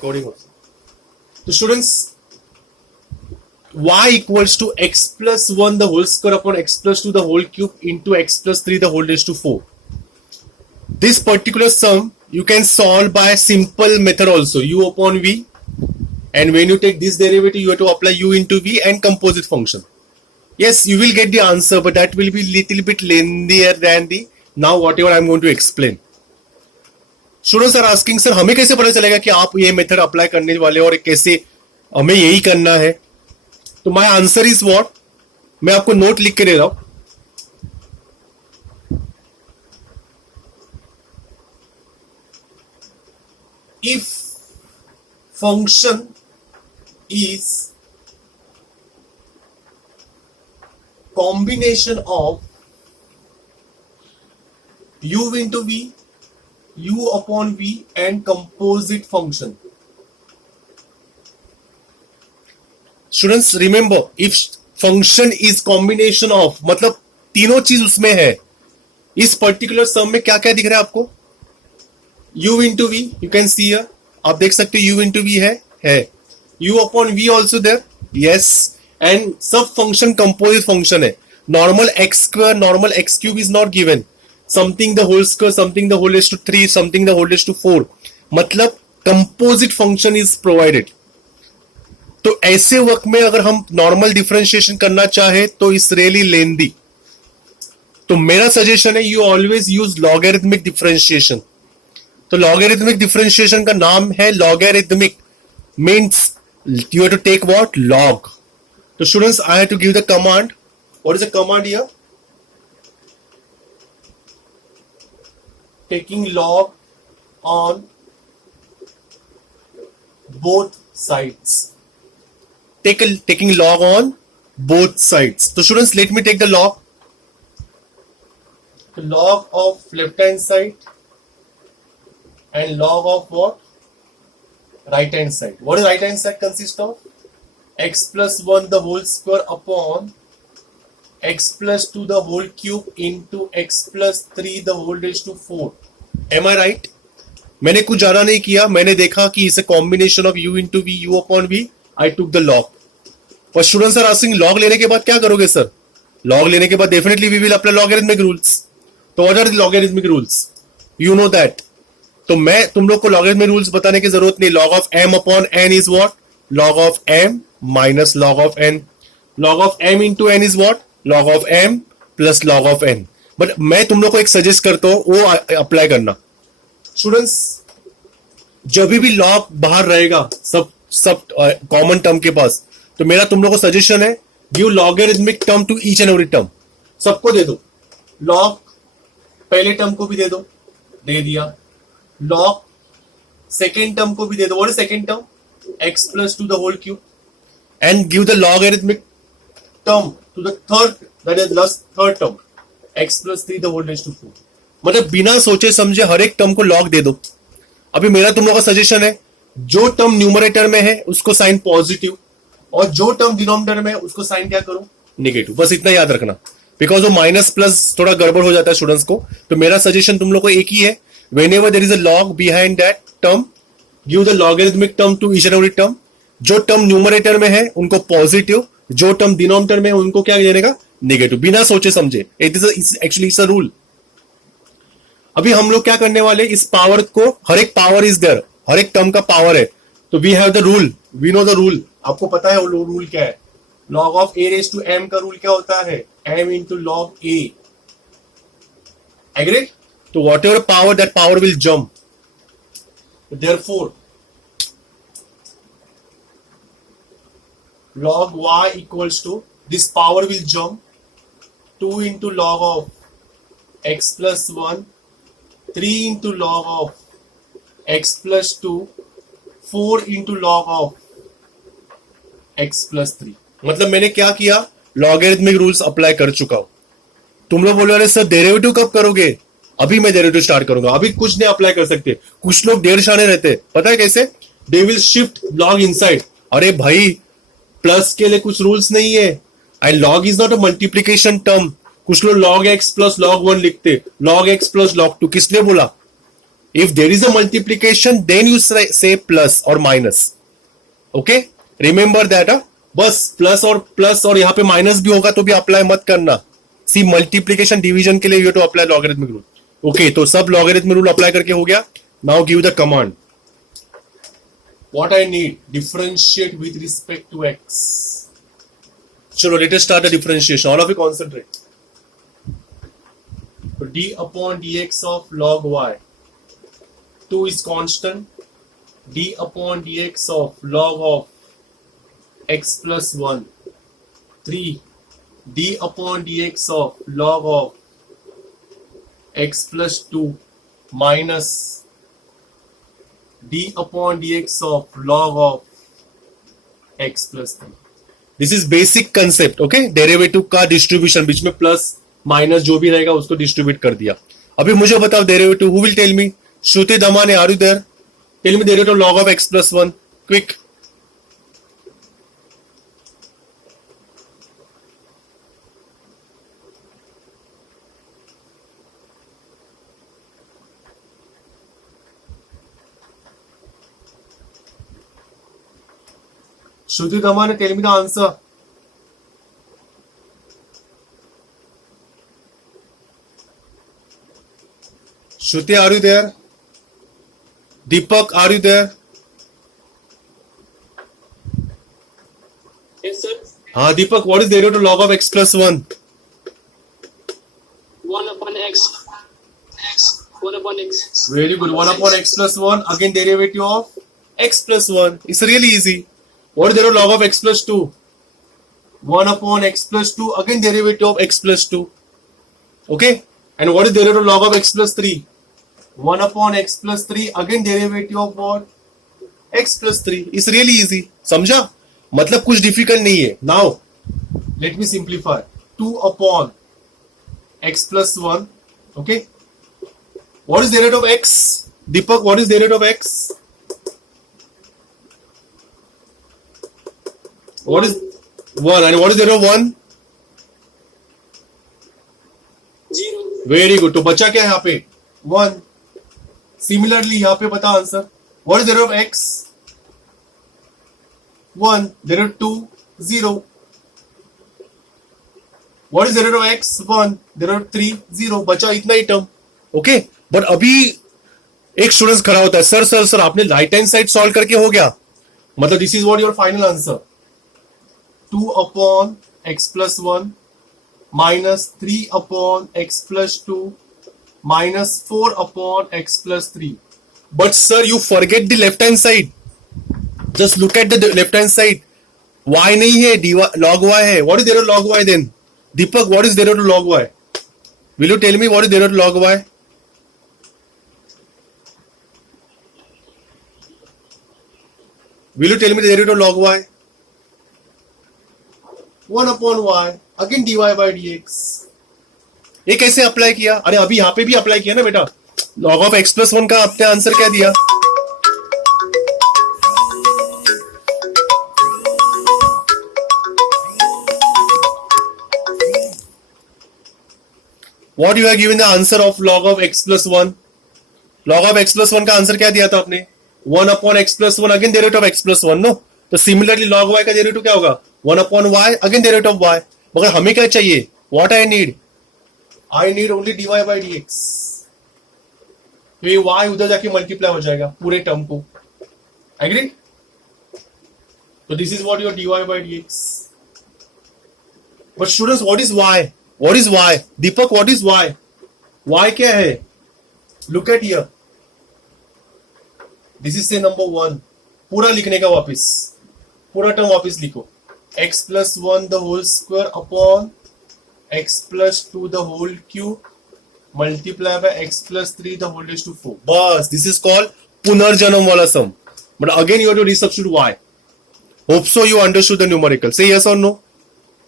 recording also. So students, y equals to x plus 1 the whole square upon x plus 2 the whole cube into x plus 3 the whole raised to 4. This particular sum you can solve by simple method also, u upon v, and when you take this derivative you have to apply u into v and composite function. Yes, you will get the answer, but that will be little bit lengthier than the now whatever I am going to explain. Students are asking, sir हमें कैसे पता चलेगा कि आप ये method apply करने वाले और कैसे हमें यही करना है? तो माय आंसर इज व्हाट, मैं आपको नोट लिख के दे रहा हूं. If function is combination of u into v, u upon v and composite function. Students remember, if function is combination of, मतलब तीनों चीज उसमें है. इस पर्टिकुलर सम में क्या क्या दिख रहा है आपको? u into v, you can see here, आप देख सकते हो u into v है. u upon v also there, yes, and सब फंक्शन कंपोजिट फंक्शन है. Normal x square, normal x cube is not given. Something the whole square, something the whole raised to 3, something the whole raised to 4. मतलब composite function is provided. तो ऐसे वक्त में अगर हम normal differentiation करना चाहे तो इस रियली लेंदी. तो मेरा सजेशन है you always use logarithmic differentiation. तो लॉगरिथमिक डिफरेंशिएशन का नाम है logarithmic, means you have to take what, log. तो students, I have to give the command. What is the command here? Taking log on both sides. Taking log on both sides. So students, let me take the log. The log of left hand side and log of what? Right hand side. What does right hand side consist of? X plus 1 the whole square upon x plus 2 the whole cube into x plus 3 the whole raised to 4. Am I right? मैंने कुछ जाना नहीं किया, मैंने देखा कि इसे combination of u into v, u upon v, I took the log. और स्टूडेंट्स आर आस्किंग लॉग लेने के बाद क्या करोगे सर? लॉग लेने के बाद definitely we will apply logarithmic rules. तो what are the logarithmic rules? You know that. तो मैं तुम लोग को लॉगरिथमिक रूल्स बताने की जरूरत नहीं. Log of m upon n is what? Log of m minus log of n. Log of m into n is what? Log of m plus log of n. But मैं तुम लोग को एक suggest करता हूं, वो अप्लाई करना. Students, जब भी लॉग बाहर रहेगा सब कॉमन टर्म के पास, तो मेरा तुम लोग को सजेशन है, give logarithmic term to each and every term. सबको दे दो. लॉग पहले टर्म को भी दे दो, दे दिया. लॉग सेकेंड टर्म को भी दे दो. What is second term? x plus 2 the whole cube. And give the logarithmic term to the third, that is last third term, x plus 3 the whole raised to 4. मतलब बिना सोचे समझे हर एक term को लॉग दे दो. अभी मेरा तुम लोग का सजेशन है, जो टर्म न्यूमरेटर में है उसको साइन पॉजिटिव, और जो टर्म डिनोमिनेटर में है उसको साइन क्या करो, नेगेटिव. बस इतना याद रखना, बिकॉज वो माइनस प्लस थोड़ा गड़बड़ हो जाता है स्टूडेंट्स को. तो मेरा सजेशन तुम लोग को एक ही है, whenever there is a log behind that term, give the logarithmic term to each and every term. जो टर्म न्यूमरेटर में है उनको पॉजिटिव, जो टर्म डिनोमिनेटर में है उनको क्या देने का, नेगेटिव. बिना सोचे समझे. It is actually it's a rule. अभी हम लोग क्या करने वाले, इस पावर को, हर एक पावर इज देयर, हर एक टर्म का पावर है. तो we have the rule, we know the rule. आपको पता है वो रूल क्या है? Log of a raised to m का रूल क्या होता है? m into log a. Agree? तो whatever power, that power will jump. Therefore log y equals to, this power will jump, 2 into log of x plus 1, 3 into log of x plus 2, 4 into log of x plus 3. मतलब मैंने क्या किया, logarithmic rules apply कर चुका हूं. तुम लोग बोल रहे सर डेरिवेटिव कब करोगे? अभी मैं डेरिवेटिव स्टार्ट करूंगा. अभी कुछ नहीं अप्लाई कर सकते. कुछ लोग डेढ़ शाने रहते, पता है कैसे? They will shift log inside. अरे भाई, प्लस के लिए कुछ रूल्स नहीं है, and log is not a multiplication term. कुछ लोग log x प्लस log 1 लिखते, log x प्लस log 2. किसने बोला? If there is a multiplication, then you say plus or minus. Okay? Remember that. बस प्लस और यहाँ पे माइनस भी होगा तो भी अप्लाई मत करना. सी मल्टीप्लीकेशन डिवीजन के लिए you to apply logarithmic rule. Okay, तो सब लॉगरिथमिक रूल अप्लाई करके हो गया. Now give the command. What I need, differentiate with respect to x. चलो, let us start the differentiation. All of you concentrate. So d upon dx of log y. 2 is constant. D upon dx of log of x plus 1. 3. D upon dx of log of x plus 2 minus d upon dx of log of x plus 3. This is basic concept. Okay, derivative का distribution, बीच में plus minus जो भी रहेगा उसको distribute कर दिया. अभी मुझे बताओ derivative. Who will tell me? Shruti Damane, are you there? Tell me derivative log of x plus 1. Quick. Shruti Damane, tell me the answer. Shruti, are you there? Deepak, are you there? Yes, sir. Deepak, what is the derivative of log of x plus 1? 1 upon x. 1 upon x. Very good. 1 upon x plus 1. Again, derivative of x plus 1. It's really easy. What is the derivative of log of x plus 2? 1 upon x plus 2. Again, derivative of x plus 2. Okay? And what is the derivative of log of x plus 3? 1 upon x plus 3. Again, derivative of what? x plus 3. It's really easy. समझा? मतलब कुछ difficult नहीं है. Now, let me simplify. 2 upon x plus 1. Okay? What is the derivative of x? Deepak, what is the derivative of x? What is 1? And what is the derivative of 1? 0. Very good. तो बचा क्या है यहाँ पे? 1. Similarly, यहाँ पे बता answer. What is the derivative of x? 1. Derivative 2, 0. What is the derivative of x? 1. Derivative 3, 0. बचा इतना ही टर्म. ओके, बट अभी एक स्टूडेंट खड़ा होता है, सर आपने राइट हैंड साइड सॉल्व करके हो गया, मतलब this is what your final answer. 2 upon x plus 1 minus 3 upon x plus 2 minus 4 upon x plus 3. But sir, you forget the left hand side. Just look at the left hand side. Y नहीं है, dy log y है. What is there log y then? Deepak, what is there to log y? Will you tell me what is there to log y? Will you tell me the derivative of log y? 1 upon y, again dy by dx. ये कैसे apply किया? अरे अभी यहाँ पे भी apply किया ना बेटा. log of x plus 1 का आपने आंसर क्या दिया? What you have given the answer of log of x plus 1? log of x plus 1 का आंसर क्या दिया था आपने? 1 upon x plus 1, again derivative of x plus 1, no? तो सिमिलरली log y का डेरिवेटिव क्या होगा? 1 upon y, again derivative of y. मगर हमें क्या चाहिए? What I need? I need only dy by dx. तो ये y उधर जाके मल्टीप्लाई हो जाएगा पूरे टर्म को. एग्री? तो this is what your dy by dx. But students, what is y? What is y? Deepak, what is y? y क्या है? Look at here. This is से नंबर 1. पूरा लिखने का वापस, पूरा टर्म वापस लिखो. x plus 1 the whole square upon x plus 2 the whole cube multiply by x plus 3 the whole raised to 4. बस, this is called पुनर्जन्म वाला sum. But again you have to resubstitute y. Hope so you understood the numerical. Say yes or no.